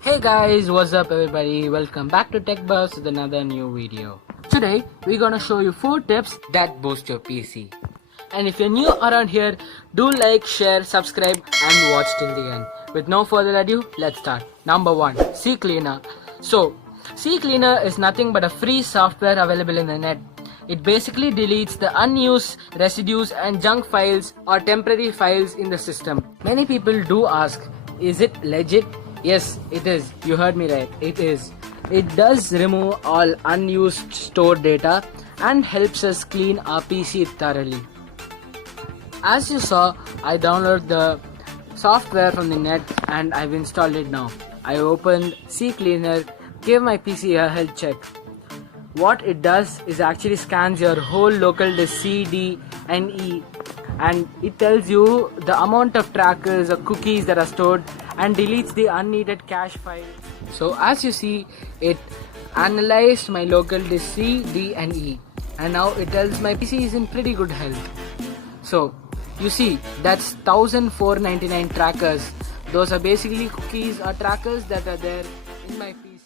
Hey guys, what's up everybody? Welcome back to Tech Buzz with another new video. Today we're gonna show you 4 tips that boost your PC. And if you're new around here, do like, share, subscribe and watch till the end. With no further ado, let's start. Number 1. CCleaner. So, CCleaner is nothing but a free software available in the net. It basically deletes the unused residues and junk files or temporary files in the system. Many people do ask, is it legit? Yes, it is. You heard me right. It is. It does remove all unused stored data and helps us clean our PC thoroughly. As you saw, I downloaded the software from the net and I've installed it now. I opened CCleaner, gave my PC a health check. What it does is actually scans your whole local disk C, D and E, and it tells you the amount of trackers or cookies that are stored and deletes the unneeded cache files. So as you see, it analyzed my local disk C, D and E, and now it tells my PC is in pretty good health. So you see, that's 1499 trackers. Those are basically cookies or trackers that are there in my PC.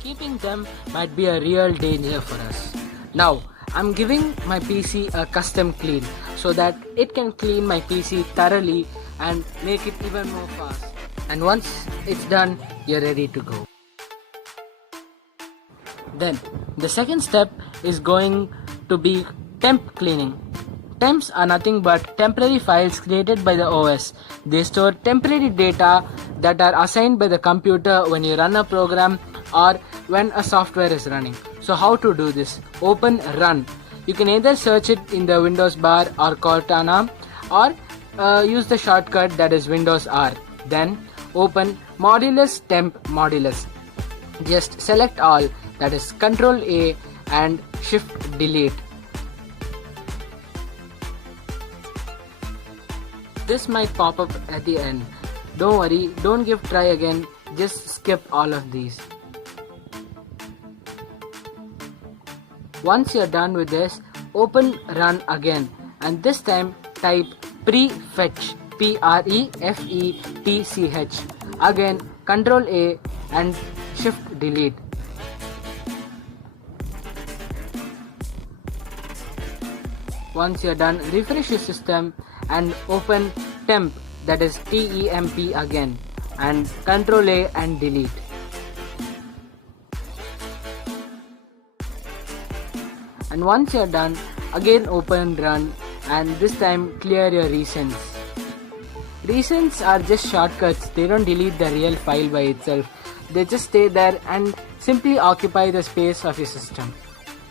Keeping them might be a real danger for us. Now, I'm giving my PC a custom clean so that it can clean my PC thoroughly and make it even more fast. And once it's done, you're ready to go. Then, the second step is going to be temp cleaning. Temps are nothing but temporary files created by the OS. They store temporary data that are assigned by the computer when you run a program or when a software is running. So how to do this? Open Run. You can either search it in the Windows bar or Cortana, or use the shortcut that is Windows R. Then open Modulus Temp Modulus. Just select all, that is Ctrl A and Shift Delete. This might pop up at the end. Don't worry, don't give try again, just skip all of these. Once you're done with this, open Run again, and this time type prefetch, Prefetch. Again Ctrl A and Shift Delete. Once you're done, refresh your system and open temp, that is Temp again, and Ctrl A and delete. And once you're done, again open Run, and this time clear your recents. Recents are just shortcuts. They don't delete the real file by itself. They just stay there and simply occupy the space of your system.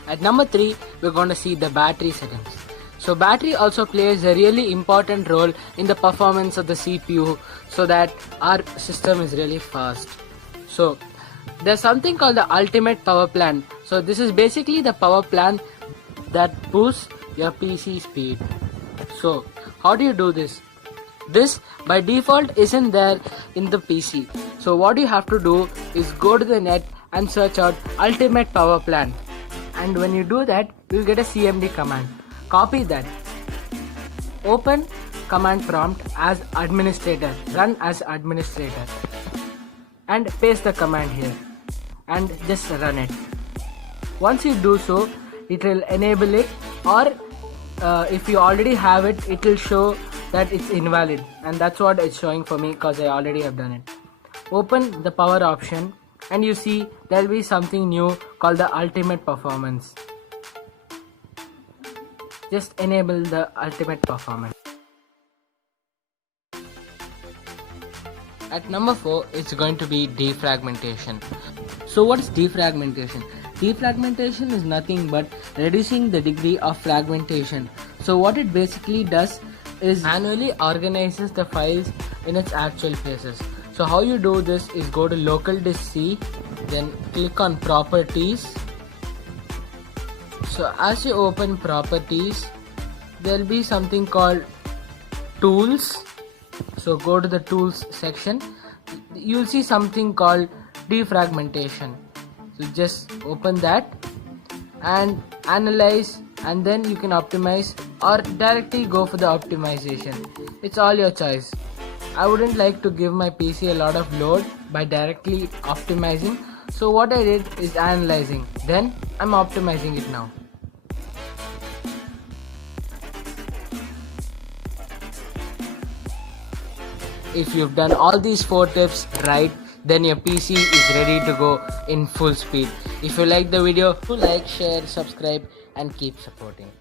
At number 3, we're going to see the battery settings. So battery also plays a really important role in the performance of the CPU so that our system is really fast. So there's something called the ultimate power plan. So this is basically the power plan that boosts your PC speed. So how do you do this? This by default isn't there in the PC. So what you have to do is go to the net and search out ultimate power plan. And when you do that, you'll get a CMD command. Copy that. Open command prompt as administrator. Run as administrator. And paste the command here. And just run it. Once you do so, it will enable it, or if you already have it, it will show that it's invalid, and that's what it's showing for me because I already have done it. Open the power option and you see there will be something new called the ultimate performance. Just enable the ultimate performance. At number 4, it's going to be defragmentation. So what is defragmentation? Defragmentation is nothing but reducing the degree of fragmentation. So what it basically does is manually organizes the files in its actual places. So how you do this is go to local disk C, then click on properties. So as you open properties, there will be something called tools. So go to the tools section, you'll see something called defragmentation. So just open that and analyze and then you can optimize or directly go for the optimization. It's all your choice. I wouldn't like to give my PC a lot of load by directly optimizing, so what I did is analyzing, then I'm optimizing it now. If you've done all these 4 tips right, then your PC is ready to go in full speed. If you like the video, do like, share, subscribe and keep supporting.